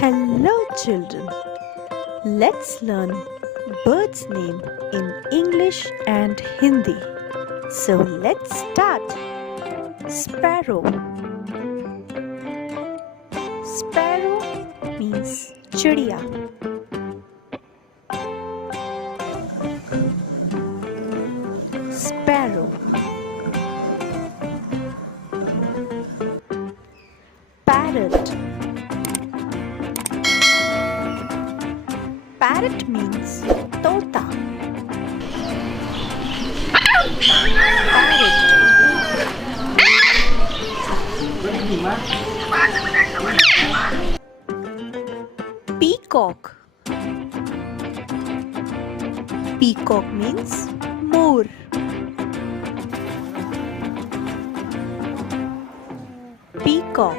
Hello children. Let's learn birds name in English and Hindi. So let's start. Sparrow. Sparrow means chidiya. Sparrow. Parrot. Parrot means Tota. Parrot. Peacock. Peacock means more. Peacock.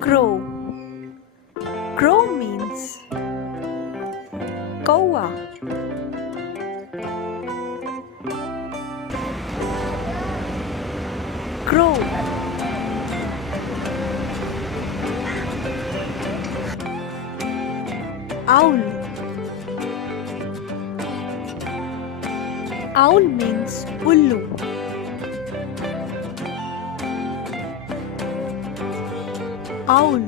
Crow. Crow means Kauwa. Crow. Owl. Owl means Ullu. Owl.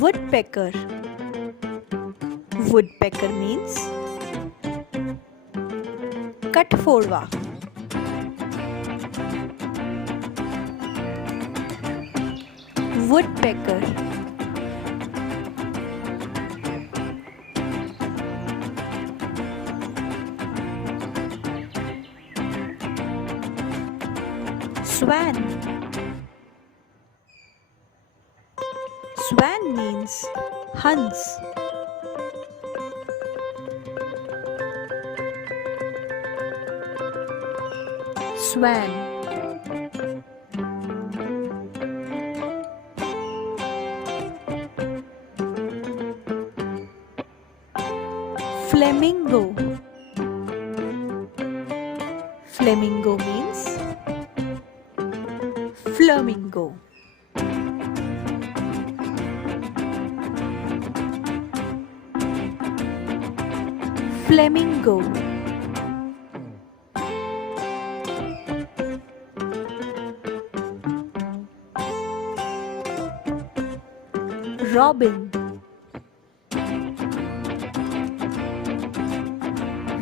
Woodpecker. Woodpecker means Kathphodwa. Woodpecker. Swan. Swan means Hans. Swan. Flamingo. Flamingo means Flamingo. Flamingo. Robin.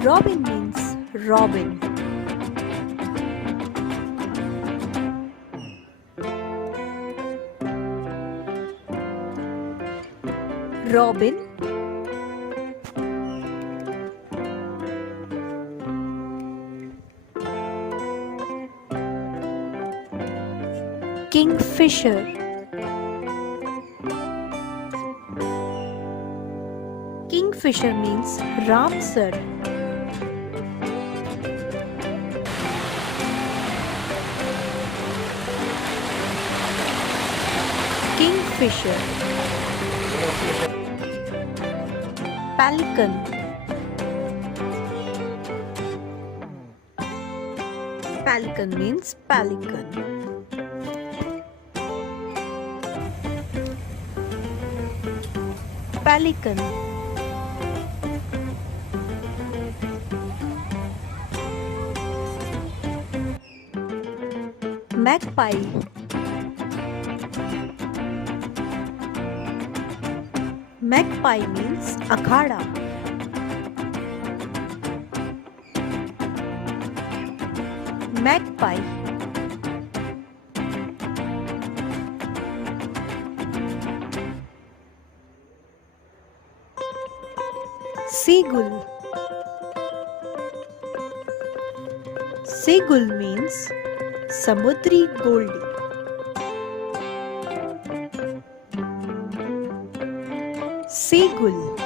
Robin means robin. Robin. Kingfisher. Kingfisher means Ram-sar. Kingfisher. Pelican. Pelican means pelican. Pelican. Magpie. Magpie means akhada. Magpie. Seagull. Seagull means Samudri Goldi. Seagull.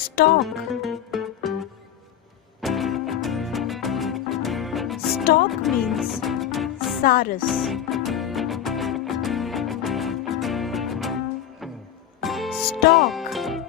Stork. Stork means Saras. Stork.